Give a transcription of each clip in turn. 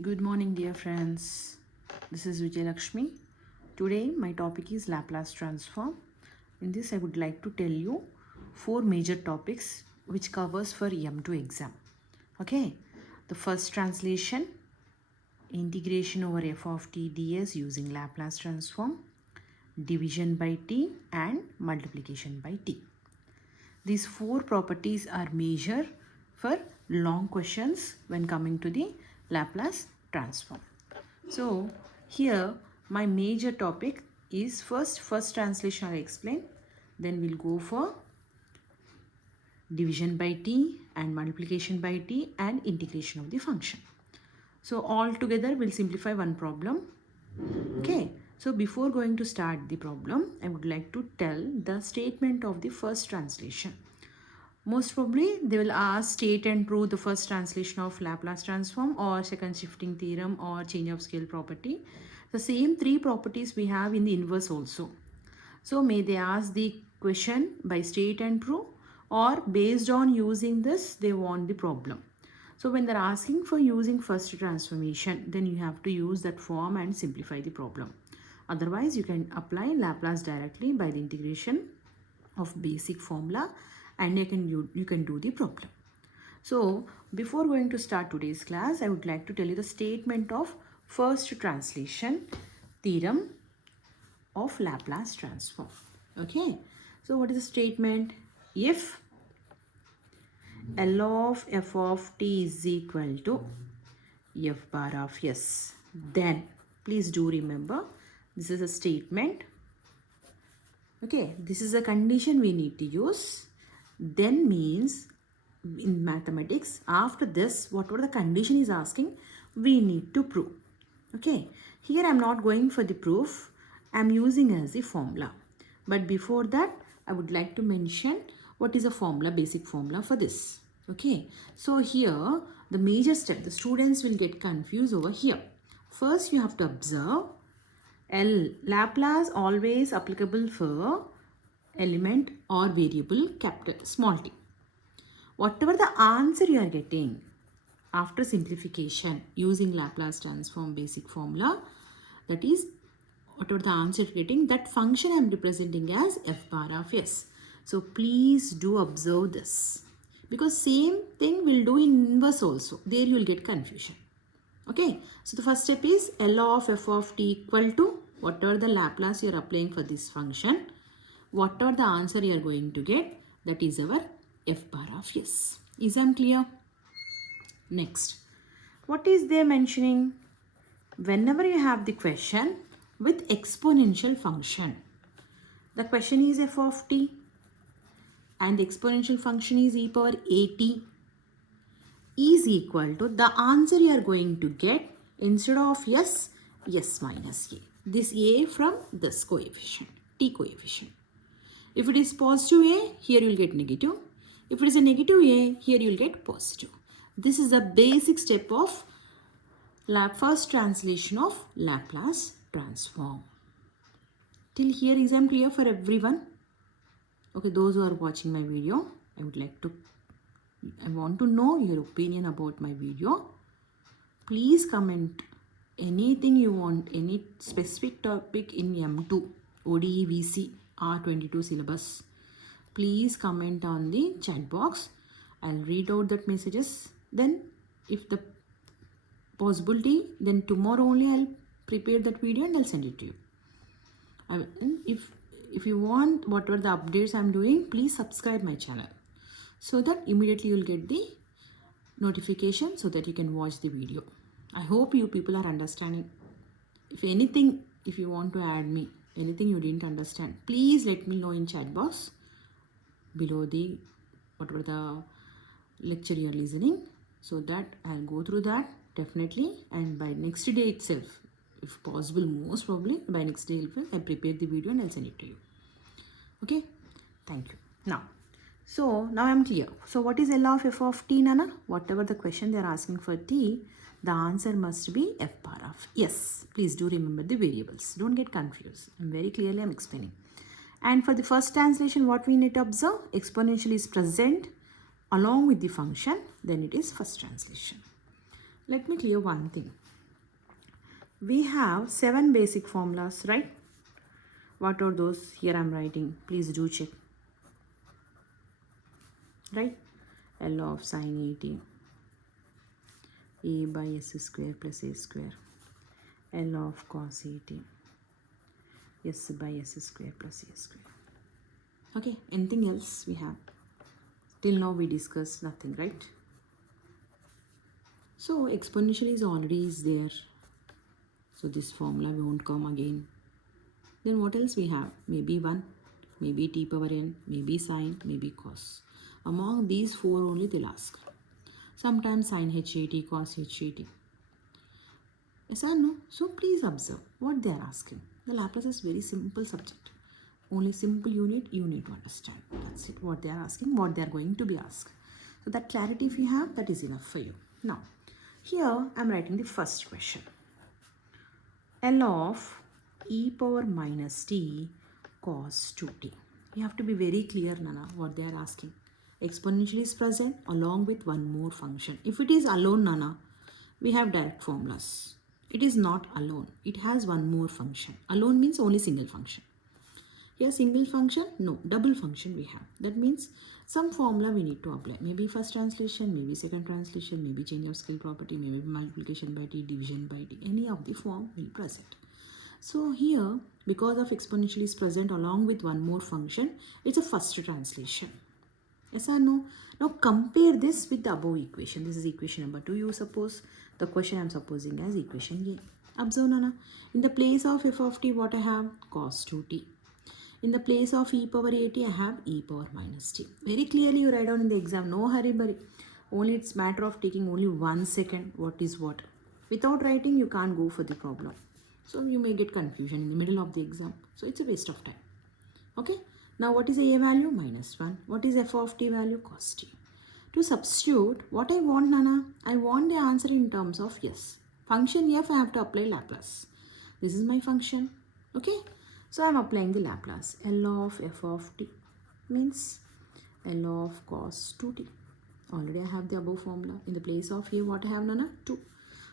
Good morning, dear friends. This is Vijay Lakshmi. Today, my topic is Laplace Transform. In this, I would like to tell you four major topics which covers for M2 exam. Okay, the first translation, integration over f of t ds using Laplace Transform, division by t, and multiplication by t. These four properties are major for long questions when coming to the Laplace transform. So here my major topic is first translation I'll explain, then we'll go for division by t and multiplication by t and integration of the function. So all together we'll simplify one problem. Okay, so before going to start the problem, I would like to tell the statement of the first translation. Most probably they will ask state and prove the first translation of Laplace transform or second shifting theorem or change of scale property. The same three properties we have in the inverse also. So may they ask the question by state and prove, or based on using this they want the problem. So when they're asking for using first transformation, then you have to use that form and simplify the problem. Otherwise you can apply Laplace directly by the integration of basic formula and you can do the problem. So before going to start today's class, I would like to tell you the statement of first translation theorem of Laplace transform. Okay, so what is the statement? If L of f of t is equal to f bar of s, then please do remember this is a statement. Okay, this is a condition we need to use. Then means in mathematics, after this, whatever the condition is asking, we need to prove. Okay, here I am not going for the proof, I am using as a formula. But before that, I would like to mention what is a formula, basic formula for this. Okay, so here the major step, the students will get confused over here. First, you have to observe Laplace always applicable for element or variable capital small t. Whatever the answer you are getting after simplification using Laplace transform basic formula, that is whatever the answer you're getting, that function I am representing as f bar of s. So please do observe this, because same thing we'll do in inverse also. There you will get confusion. Okay, so the first step is L of f of t equal to whatever the Laplace you are applying for this function, whatever the answer you are going to get, that is our f bar of s. Is that clear? Next, what is they mentioning? Whenever you have the question with exponential function, the question is f of t and the exponential function is e power at, is equal to the answer you are going to get instead of s minus a. This a from this coefficient, t coefficient. If it is positive a, here you will get negative. If it is a negative a, here you will get positive. This is the basic step of first translation of Laplace transform. Till here is clear for everyone? Okay, those who are watching my video, I want to know your opinion about my video. Please comment anything you want, any specific topic in M2, ODE, VC, R22 syllabus. Please comment on the chat box. I'll read out that messages. Then if the possibility, then tomorrow only I'll prepare that video and I'll send it to you. If you want whatever the updates I'm doing, please subscribe my channel so that immediately you'll get the notification so that you can watch the video. I hope you people are understanding. If anything, if you want to add me, anything you didn't understand, please let me know in chat box below the whatever the lecture you are listening, so that I'll go through that definitely, and by next day itself, if possible, most probably by next day I prepare the video and I'll send it to you. Okay, thank you. Now I'm clear. So what is L of f of t, Nana? Whatever the question they are asking for t, the answer must be f bar of s. Please do remember the variables. Don't get confused. I'm explaining. And for the first translation, what we need to observe? Exponential is present along with the function. Then it is first translation. let me clear one thing. We have 7 basic formulas, right? What are those? Here I'm writing. Please do check. Right? L of sin 80. A by s square plus a square. L of cos 80. S by s square plus a square. Okay, anything else we have? Till now we discussed nothing, right? So exponential is already is there. So this formula won't come again. Then what else we have? Maybe 1, maybe t power n, maybe sine, maybe cos. Among these 4 only they'll ask. Sometimes sin h80, cos h80. Yes or no? So please observe what they are asking. The Laplace is very simple subject. Only simple unit you need to understand. That's it. What they are asking, what they are going to be asked. So that clarity if you have, that is enough for you. Now, here I am writing the first question. L of e power minus t cos 2t. You have to be very clear, Nana, what they are asking. Exponential is present along with one more function. If it is alone, Nana, we have direct formulas. It is not alone. It has one more function. Alone means only single function. Here single function, no, double function we have. That means some formula we need to apply. Maybe first translation, maybe second translation, maybe change of scale property, maybe multiplication by t, division by t. Any of the form will present. So here, because of exponential is present along with one more function, it's a first translation. Yes or no? Now compare this with the above equation. This is equation number 2. You suppose the question I am supposing as equation A. Observe, Nana. In the place of f of t, what I have? Cos 2t. In the place of e power 80, I have e power minus t. Very clearly you write down in the exam. No hurry burry. Only it's matter of taking only 1 second. What is what? Without writing, you can't go for the problem. So you may get confusion in the middle of the exam. So it's a waste of time. Okay. Now what is a value? Minus 1. What is f of t value? Cos t. To substitute, what I want, Nana? I want the answer in terms of yes. Function f, I have to apply Laplace. This is my function. Okay. So I am applying the Laplace. L of f of t means L of cos 2t. Already I have the above formula. In the place of here, what I have, Nana? 2.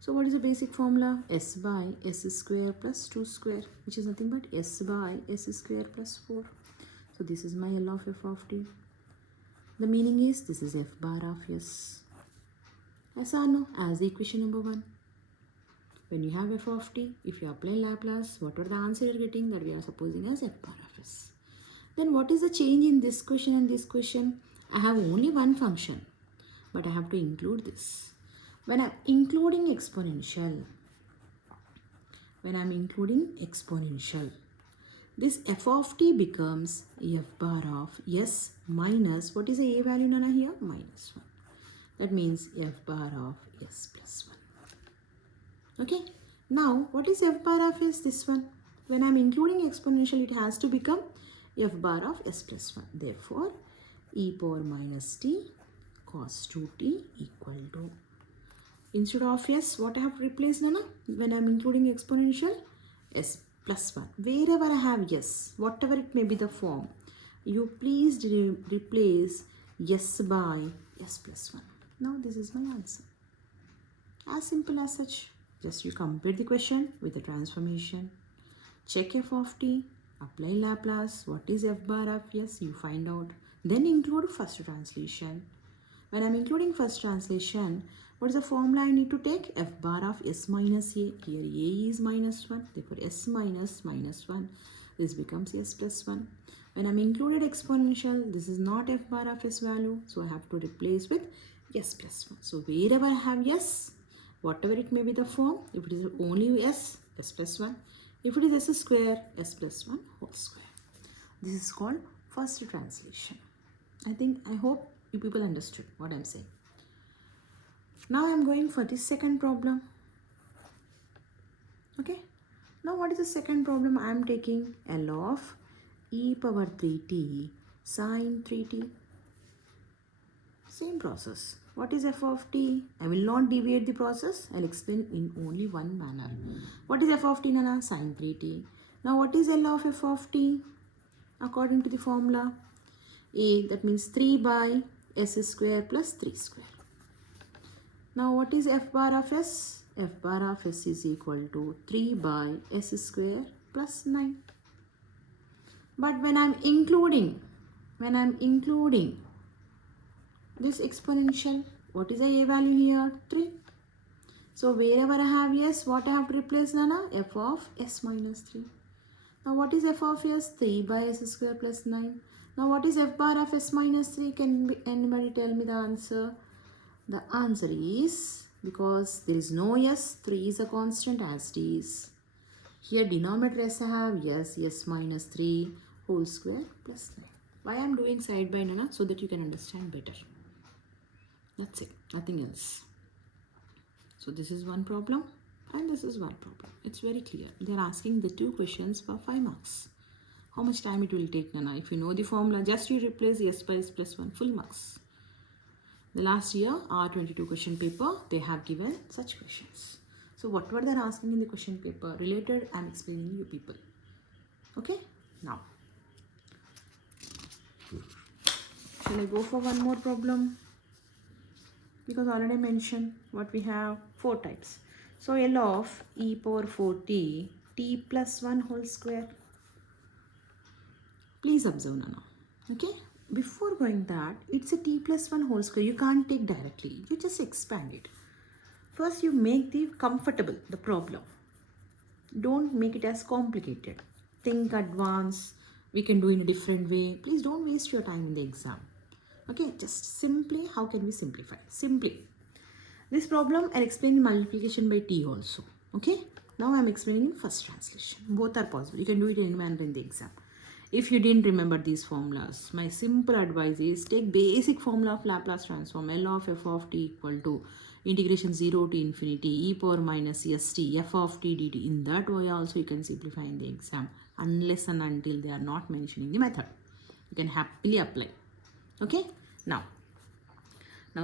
So what is the basic formula? S by s square plus 2 square, which is nothing but s by s square plus 4. So this is my L of f of t. The meaning is this is f bar of s. Yes or no? As the equation number 1. When you have f of t, if you apply Laplace, what are the answer you are getting? That we are supposing as f bar of s. Then what is the change in this question and this question? I have only one function, but I have to include this. When I am including exponential, this f of t becomes f bar of s minus, what is the a value, Nana, here? Minus 1. That means f bar of s plus 1. Okay. Now, what is f bar of s? This one. When I am including exponential, it has to become f bar of s plus 1. Therefore, e power minus t cos 2t equal to, instead of s, what I have replaced, Nana? When I am including exponential, s plus 1. Wherever I have s, whatever it may be the form, you please replace s by s plus 1. Now this is my answer. As simple as such. Just you compare the question with the transformation. Check f of t. Apply Laplace. What is f bar of s? You find out. Then include first translation. When I am including first translation, what is the formula I need to take? F bar of s minus a. Here a is minus 1. Therefore s minus minus 1. This becomes s plus 1. When I am included exponential, this is not f bar of s value. So I have to replace with s plus 1. So wherever I have s, whatever it may be the form, if it is only s, s plus 1. If it is s square, s plus 1 whole square. This is called first translation. I hope you people understood what I am saying. Now I am going for the second problem. Okay. Now what is the second problem? I am taking L of e power 3t sine 3t. Same process. What is f of t? I will not deviate the process. I will explain in only one manner. What is f of t, Nana? Sine 3t. Now what is L of f of t? According to the formula, a, that means 3 by s square plus 3 square. Now what is f bar of s? F bar of s is equal to 3 by s square plus 9. But when I'm including this exponential, what is the a value here? 3. So wherever I have s, what I have to replace, Nana? F of s minus 3. Now what is f of s? 3 by s square plus 9. Now what is f bar of s minus 3? Can anybody tell me the answer? The answer is, because there is no s, 3 is a constant as it is. Here denominator s I have s minus 3 whole square plus 9. Why I am doing side by Nana? So that you can understand better. That's it, nothing else. So this is one problem and this is one problem. It's very clear. They are asking the two questions for 5 marks. How much time it will take, Nana? If you know the formula, just you replace s by s plus 1, full marks. The last year R22 question paper, they have given such questions. So what were they asking in the question paper related, I am explaining you people. Okay, now shall I go for one more problem? Because already mentioned what we have 4 types. So L of e power 4t t plus 1 whole square. Please observe Nana. Okay, before going that, it's a t plus 1 whole square. You can't take directly, you just expand it. First you make the comfortable the problem. Don't make it as complicated. Think advance. We can do in a different way. Please don't waste your time in the exam. Okay, just simply, how can we simplify? Simply, this problem I'll explain in multiplication by t also. Okay, now I'm explaining in first translation. Both are possible. You can do it in any manner in the exam. If you didn't remember these formulas, my simple advice is take basic formula of Laplace transform. L of f of t equal to integration 0 to infinity e power minus st f of t dt. In that way also you can simplify in the exam, unless and until they are not mentioning the method. You can happily apply. Okay, now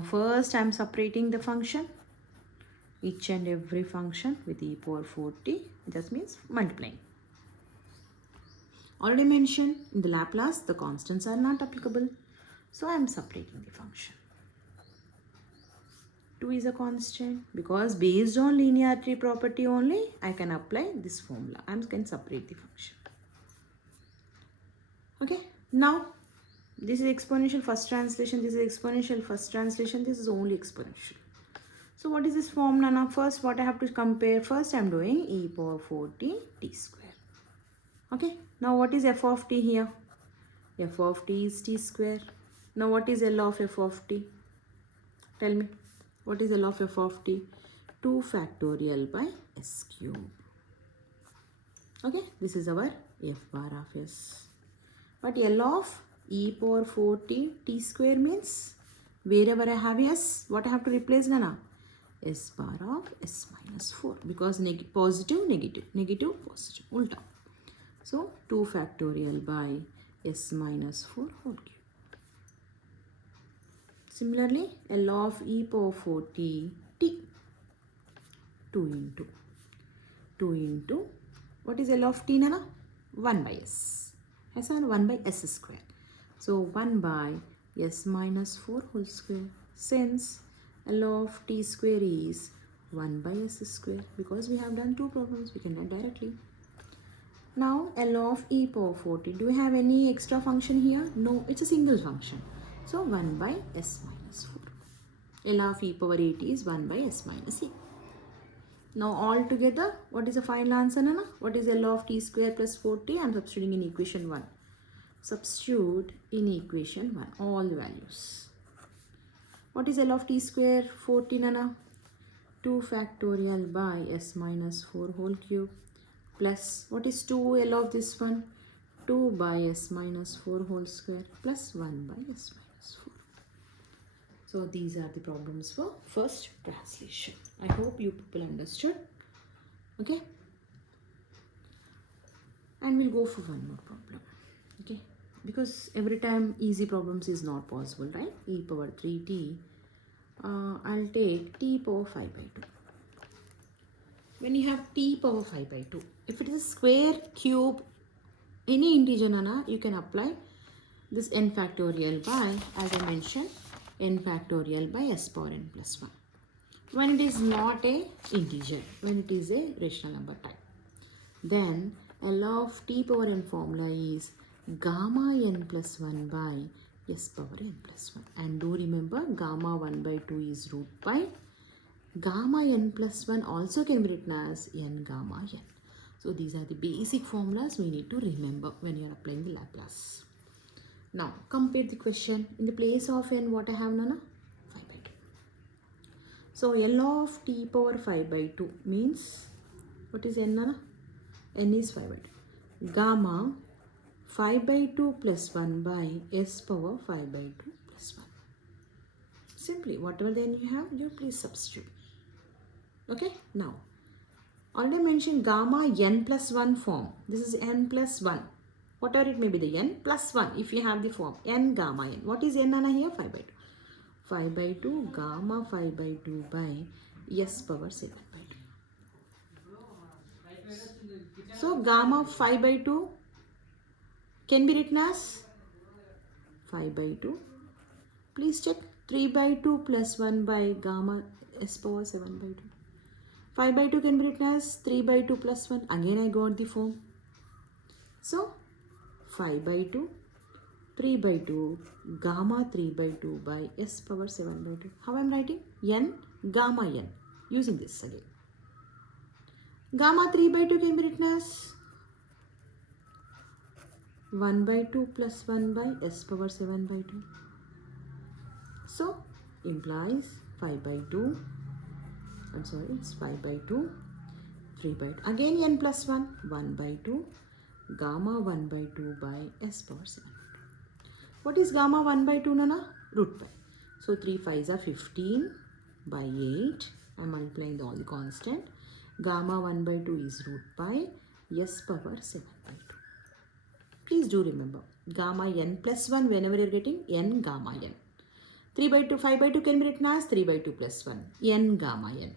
first I am separating the function, each and every function with e power 4t. Just means multiplying. Already mentioned in the Laplace the constants are not applicable, so I am separating the function. 2 is a constant, because based on linearity property only I can apply this formula. I can separate the function. Okay, now this is exponential first translation, this is exponential first translation, this is only exponential. So what is this formula now? First what I have to compare, first I am doing e power 4t t square. Okay, now what is f of t here? F of t is t square. Now what is L of f of t? Tell me, what is L of f of t? 2 factorial by s cube. Okay, this is our f bar of s. But L of e power 4t t square means wherever I have s, what I have to replace, Nana? S bar of s minus 4, because positive, negative, negative, positive, ulta. So 2 factorial by s minus 4 whole cube. Similarly, L of e power 4t t, 2 into, what is L of t, Nana? 1 by s. S and 1 by s square. So 1 by s minus 4 whole square. Since L of t square is 1 by s square, because we have done 2 problems, we can write directly. Now L of e power 4t. Do we have any extra function here? No, it's a single function. So 1 by s minus 4. L of e power 8 is 1 by s minus 8. Now all together, what is the final answer, Nana? What is L of t square plus 4t? I am substituting in equation 1. Substitute in equation 1 all the values. What is L of t square 4t, Nana? 2 factorial by s minus 4 whole cube plus, what is 2 L of this one? 2 by s minus 4 whole square plus 1 by s minus 4. So these are the problems for first translation. I hope you people understood. Okay, and we'll go for one more problem. Okay, because every time easy problems is not possible, right? E power 3t, I'll take t power 5 by 2. When you have t power 5 by 2, if it is a square, cube, any integer, Nana, you can apply this n factorial by, as I mentioned, n factorial by s power n plus 1. when it is not a integer, when it is a rational number type. Then L of t power n formula is gamma n plus 1 by s power n plus 1. And do remember, gamma 1 by 2 is root pi. Gamma n plus 1 also can be written as n gamma n. So these are the basic formulas we need to remember when you are applying the Laplace. Now compare the question. In the place of n, what I have, Nana? 5 by 2. So L of t power 5 by 2 means, what is n, Nana? N is 5 by 2. Gamma 5 by 2 plus 1 by s power 5 by 2 plus 1. Simply, whatever the n you have, you please substitute. Okay, now already mentioned gamma n plus 1 form. This is n plus 1. Whatever it may be, the n plus 1 if you have the form n gamma n. What is n, Anna, here? 5 by 2. 5 by 2 gamma 5 by 2 by s power 7 by 2. So gamma 5 by 2 can be written as 5 by 2. Please check 3 by 2 plus 1 by gamma s power 7 by 2. 5 by 2 can be written as 3 by 2 plus 1. Again I got the form. So 5 by 2, 3 by 2, gamma 3 by 2 by s power 7 by 2. How I am writing? N gamma n. Using this again. Gamma 3 by 2 can be written as 1 by 2 plus 1 by s power 7 by 2. So implies 5 by 2. I'm sorry, it's 5 by 2, 3 by 2. Again n plus 1, 1 by 2, gamma 1 by 2 by s power 7 by 2. What is gamma 1 by 2, Nana? Root pi. So 3 5s are 15 by 8. I'm multiplying all the constant. Gamma 1 by 2 is root pi, s power 7 by 2. Please do remember, gamma n plus 1 whenever you're getting n gamma n. 3 by 2, 5 by 2 can be written as 3 by 2 plus 1, n gamma n.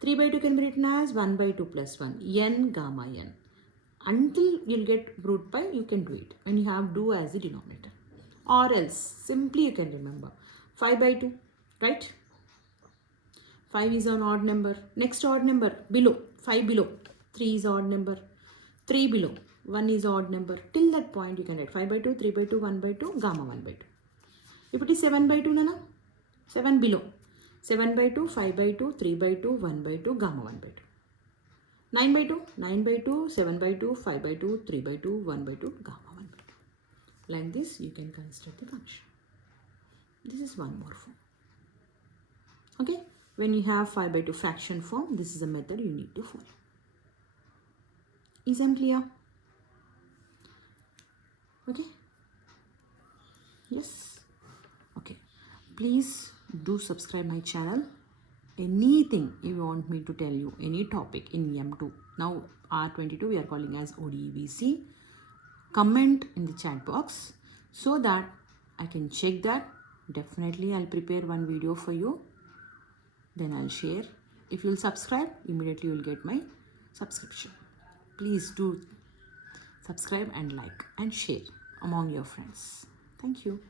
3 by 2 can be written as 1 by 2 plus 1, n gamma n. Until you'll get root pi, you can do it. And you have do as the denominator. Or else, simply you can remember 5 by 2, right? 5 is an odd number. Next odd number, below, 5 below. 3 is odd number. 3 below, 1 is odd number. Till that point, you can write 5 by 2, 3 by 2, 1 by 2, gamma 1 by 2. If it is 7 by 2, Nana, 7 below. 7 by 2, 5 by 2, 3 by 2, 1 by 2, gamma 1 by 2. 9 by 2, 9 by 2, 7 by 2, 5 by 2, 3 by 2, 1 by 2, gamma 1 by 2. Like this, you can construct the function. This is one more form. Okay, when you have 5 by 2 fraction form, this is a method you need to follow. Is I'm clear? Okay. Yes. Okay. Please do subscribe my channel. Anything you want me to tell you, any topic in M2. Now R22 we are calling as ODEVC. Comment in the chat box so that I can check that. Definitely I'll prepare one video for you. Then I'll share. If you'll subscribe, immediately you'll get my subscription. Please do subscribe and like and share among your friends. Thank you.